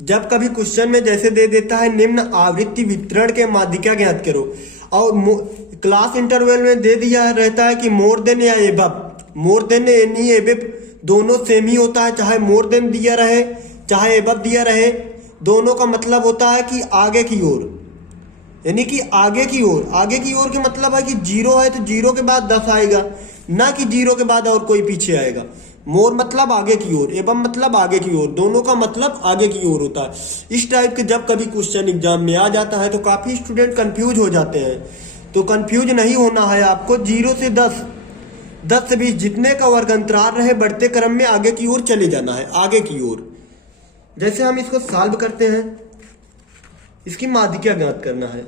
जब कभी क्वेश्चन में जैसे दे देता है निम्न आवृत्ति वितरण के माध्यिका ज्ञात करो, और क्लास इंटरवल में दे दिया रहता है कि मोर देन या एबव, मोर देन यानी एबव दोनों सेम ही होता है, चाहे मोर देन दिया रहे चाहे एबव दिया रहे, दोनों का मतलब होता है कि आगे की ओर, यानी कि आगे की ओर। आगे की ओर के मतलब है कि 0 है तो 0 के बाद 10 आएगा, ना कि 0 के बाद और कोई पीछे आएगा। मोर मतलब आगे की ओर, एवं मतलब आगे की ओर, दोनों का मतलब आगे की ओर होता है। इस टाइप के जब कभी क्वेश्चन एग्जाम में आ जाता है तो काफी स्टूडेंट कंफ्यूज हो जाते हैं। तो कंफ्यूज नहीं होना है आपको। 0 से 10, 10 से 20 जितने का वर्ग अंतराल रहे बढ़ते क्रम में आगे की ओर चले जाना है, आगे की ओर। जैसे हम इसको सॉल्व करते हैं, इसकी माध्यिका ज्ञात करना है।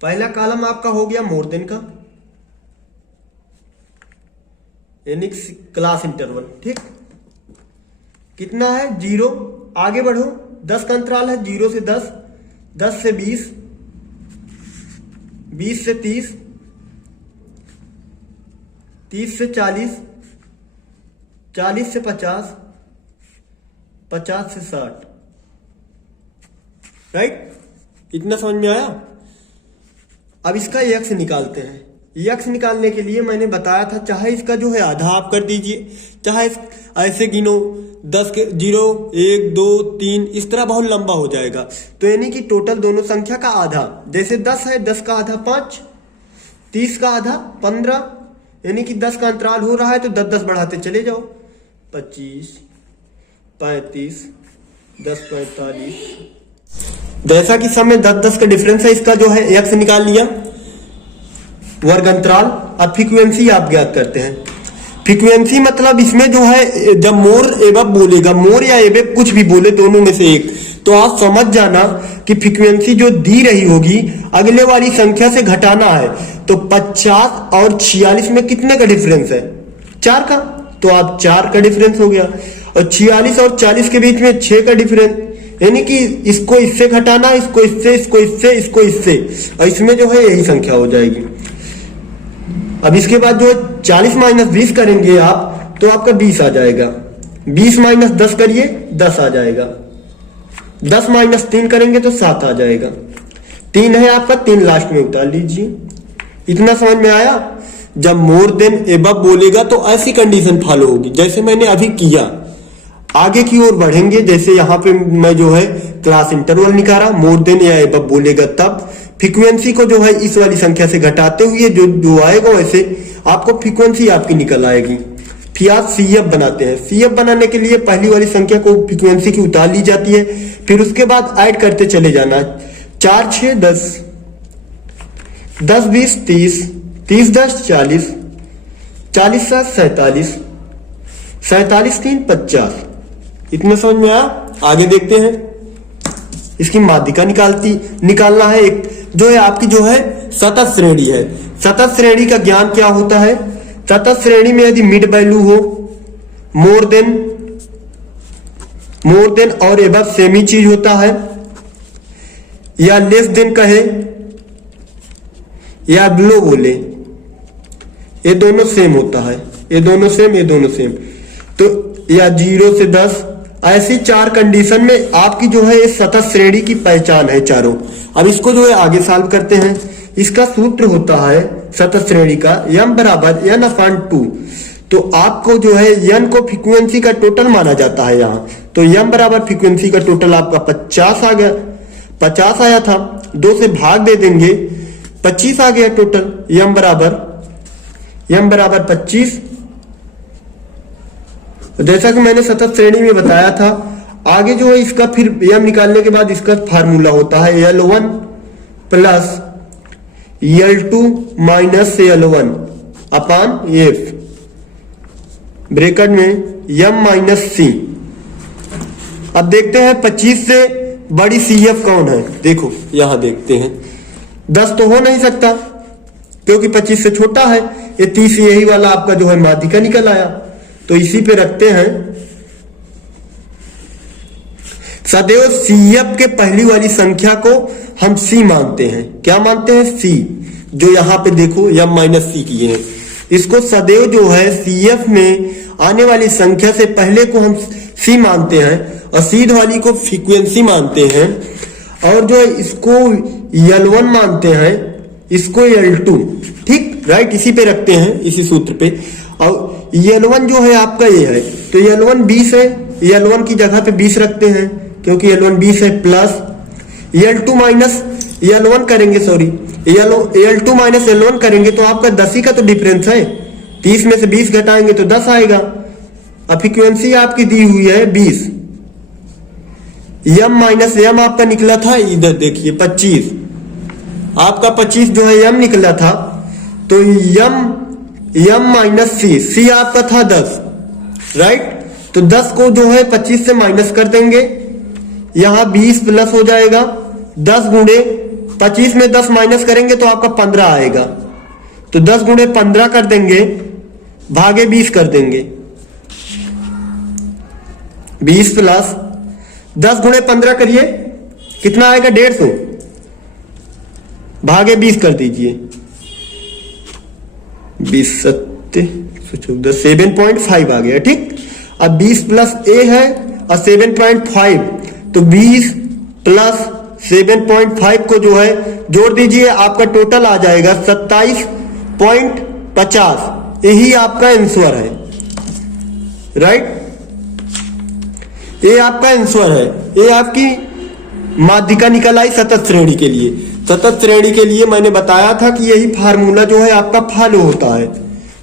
पहला कॉलम आपका हो गया मोर देन का, यानी क्लास इंटरवल, ठीक। कितना है 0, आगे बढ़ो, 10 का अंतराल है, 0 से 10, 10 से 20, 20 से 30, 30 से 40, 40 से 50, 50 से 60, राइट। इतना समझ में आया। अब इसका यक्स निकालते हैं। यक्स निकालने के लिए मैंने बताया था, चाहे इसका जो है आधा आप कर दीजिए, चाहे ऐसे गिनो 10 के 0 1 2 3, इस तरह बहुत लंबा हो जाएगा। तो यानी कि टोटल दोनों संख्या का आधा, जैसे 10 है, 10 का आधा 5, 30 का आधा 15, यानी कि 10 का अंतराल हो रहा है तो 10 10 बढ़ाते चले जाओ, 25, 35, 10 45। जैसा कि समय 10 10 का डिफरेंस है, इसका जो है एक्स निकाल लिया, वर्ग अंतराल। अब फ्रीक्वेंसी आप ज्ञात करते हैं। फ्रीक्वेंसी मतलब इसमें जो है जब मोर एबव बोलेगा, मोर या एबव कुछ भी बोले दोनों में से एक, तो आप समझ जाना कि फ्रीक्वेंसी जो दी रही होगी अगले वाली संख्या से घटाना है। तो 50 और 46 में कितने का डिफरेंस है? 4 का। तो आप 4 का डिफरेंस हो गया, और 46 और 40 के बीच में 6 का डिफरेंस, यानी कि इसको इससे घटाना, इसको इससे, इसको इससे, इसको इससे, और इसमें जो है यही संख्या हो जाएगी। अब इसके बाद जो 40 माइनस 20 करेंगे आप तो आपका 20 आ जाएगा। 20 माइनस 10 करिए 10 आ जाएगा। 10 माइनस 3 करेंगे तो 7 आ जाएगा। 3 है आपका, 3 लास्ट में उतार लीजिए। इतना समझ में आया। जब मोर देन एबव बोलेगा तो ऐसी कंडीशन फॉलो होगी जैसे मैंने अभी किया। आगे की ओर बढ़ेंगे, जैसे यहाँ पे मैं जो है क्लास इंटरवल निकाला, मोर देन या एबव बोलेगा तब फ्रीक्वेंसी को जो है इस वाली संख्या से घटाते हुए जो आएगा वैसे आपको फ्रीक्वेंसी आपकी निकल आएगी। फिर आप सीएफ बनाते हैं। सीएफ बनाने के लिए पहली वाली संख्या को फ्रीक्वेंसी की उतार ली जाती है, फिर उसके बाद ऐड करते चले जाना। 4 6 10, 10 20 30, 30 10 40, 40 7 47, 47 3 50। इतना समझ में आया। आगे देखते हैं। इसकी माध्यिका निकालना है। एक जो है आपकी जो है सतत श्रेणी है। सतत श्रेणी का ज्ञान क्या होता है? सतत श्रेणी में यदि मिड वैल्यू हो, मोर देन और एबव सेम ही चीज होता है, या लेस देन कहे या बिलो बोले, ये दोनों सेम होता है, ये दोनों सेम। तो या 0 से 10, ऐसी 4 कंडीशन में आपकी जो है ये सतत श्रेणी की पहचान है चारों। अब इसको जो है आगे सॉल्व करते हैं। इसका सूत्र होता है सतत श्रेणी का m बराबर n/2। तो आपको जो है n को फ्रीक्वेंसी का टोटल माना जाता है यहाँ। तो m बराबर फ्रीक्वेंसी का टोटल आपका 50 आ गया, 50 आया था, 2 से भाग दे देंगे, 25 आ गया टोटल। m बराबर 25। जैसा कि मैंने सतत श्रेणी में बताया था, आगे जो है इसका फिर m निकालने के बाद इसका फार्मूला होता है L1 plus L2 minus L1 अपान F, ब्रैकेट में m माइनस C। अब देखते हैं 25 से बड़ी CF कौन है। देखो यहां देखते हैं, 10 तो हो नहीं सकता क्योंकि 25 से छोटा है। ये 30 यही वाला आपका जो है माध्यिका निकल आया, तो इसी पे रखते हैं। सदैव CF के पहली वाली संख्या को हम C मानते हैं। क्या मानते हैं? C। जो यहाँ पे देखो m-c किए हैं, इसको सदैव जो है CF में आने वाली संख्या से पहले को हम C मानते हैं और सीध वाली को फ्रीक्वेंसी मानते हैं, और जो है इसको L1 मानते हैं, इसको L2। ठीक, राइट, इसी पे रखते हैं, इसी सूत्र पे। और L1 जो है आपका ये है, तो L1 20 है, L1 की जगह पे 20 रखते हैं क्योंकि L1 20 है, प्लस L2 माइनस L1 करेंगे, सॉरी L2 माइनस L1 करेंगे तो आपका 10 ही का तो डिफरेंस है, 30 में से 20 घटाएंगे तो 10 आएगा। अब फ्रीक्वेंसी आपकी दी हुई है 20, m माइनस m आपका निकला था, इधर देखिए 25, आपका 25 जो है m निकला था, तो m माइनस c आपका था 10, राइट। तो 10 को जो है 25 से माइनस कर देंगे, यहां 20 प्लस हो जाएगा, 10 गुणे 25 में 10 माइनस करेंगे तो आपका 15 आएगा, तो 10 गुणे 15 कर देंगे, भागे 20 कर देंगे, 20 प्लस 10 गुणे 15 करिए, कितना आएगा? 150, भागे 20 कर दीजिए, 20 7 14 7.5 आ गया। ठीक, अब 20 प्लस a है और 7.5, तो 20 प्लस 7.5 को जो है जोड़ दीजिए, आपका टोटल आ जाएगा 27.50। यही आपका आंसर है, राइट, ये आपका आंसर है। ये आपकी माध्यिका निकल आई सतत श्रेणी के लिए। सतत श्रेणी के लिए मैंने बताया था कि यही फार्मूला जो है आपका फॉलो होता है,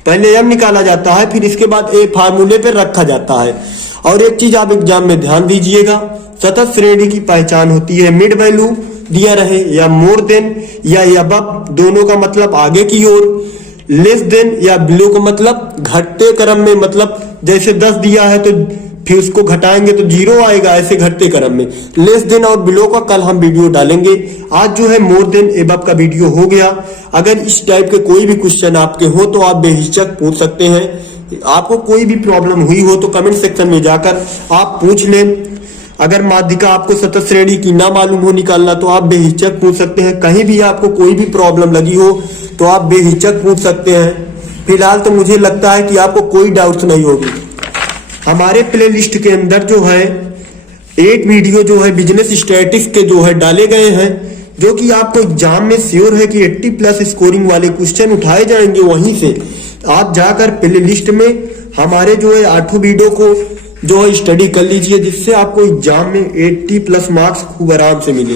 पहले m निकाला जाता है, फिर इसके बाद a फार्मूले पे रखा जाता है। और एक चीज आप एग्जाम में ध्यान दीजिएगा, सतत श्रेणी की पहचान होती है मिड वैल्यू दिया रहे या मोर देन या अबव, दोनों का मतलब आगे की ओर, लेस देन या बिलो का मतलब घटते क्रम में, मतलब जैसे 10 दिया है तो फिर उसको घटाएंगे तो 0 आएगा, ऐसे घटते क्रम में। लेस देन और बिलो का कल हम वीडियो डालेंगे। आज जो है मोर देन एबव का वीडियो हो गया। अगर इस टाइप के कोई भी क्वेश्चन आपके हो तो आप बेहिचक पूछ सकते हैं। आपको कोई भी प्रॉब्लम हुई हो तो कमेंट सेक्शन में जाकर आप पूछ लें। अगर माध्यिका आपको सतत श्रेणी की ना मालूम हो निकालना तो आप बेहिचक पूछ सकते हैं। कहीं भी आपको कोई भी प्रॉब्लम लगी हो तो आप बेहिचक पूछ सकते हैं। फिलहाल तो मुझे लगता है कि आपको कोई डाउट नहीं होगी। हमारे प्लेलिस्ट के अंदर जो है 8 वीडियो जो है बिजनेस स्टैटिस्टिक्स के जो है डाले गए हैं, जो कि आपको एग्जाम में श्योर है कि 80 प्लस स्कोरिंग वाले क्वेश्चन उठाए जाएंगे। वहीं से आप जाकर प्लेलिस्ट में हमारे जो है 8 वीडियो को जो है स्टडी कर लीजिए, जिससे आपको एग्जाम में 80 प्लस मार्क्स खूब आराम से मिले।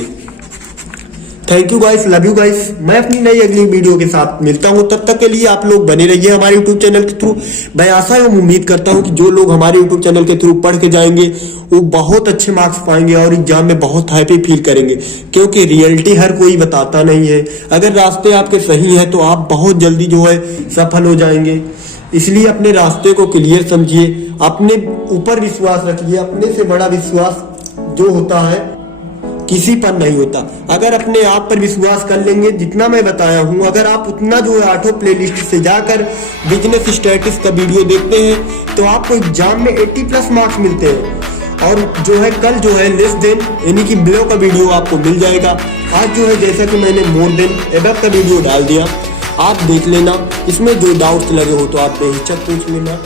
Thank you guys, love you guys. मैं अपनी नई अगली वीडियो के साथ मिलता हूं, तब तक के लिए आप लोग बने रहिए हमारे यूट्यूब चैनल के थ्रू। मैं आशा एवं उम्मीद करता हूं कि जो लोग हमारे यूट्यूब चैनल के थ्रू पढ़ के जाएंगे वो बहुत अच्छे मार्क्स पाएंगे और एग्जाम में बहुत हैप्पी फील करेंगे, क्योंकि रियलिटी हर कोई बताता नहीं है। अगर रास्ते आपके सही है तो आप बहुत जल्दी जो है सफल हो जाएंगे। इसलिए अपने रास्ते को क्लियर समझिए, अपने ऊपर विश्वास रखिए। अपने से बड़ा विश्वास जो होता है किसी पर नहीं होता। अगर अपने आप पर विश्वास कर लेंगे, जितना मैं बताया हूं, अगर आप उतना जो है 8 प्लेलिस्ट से जाकर बिजनेस स्टैटिस्टिक्स का वीडियो देखते हैं तो आपको एग्जाम में 80 प्लस मार्क्स मिलते हैं। और जो है कल जो है लेस देन यानी कि बिलो का वीडियो आपको मिल जाएगा। आज जो है जैसा कि मैंने मोर देन एबव का वीडियो डाल दिया, आप देख लेना। इसमें जो डाउट्स लगे हो तो आप बेहिचक पूछ लेना।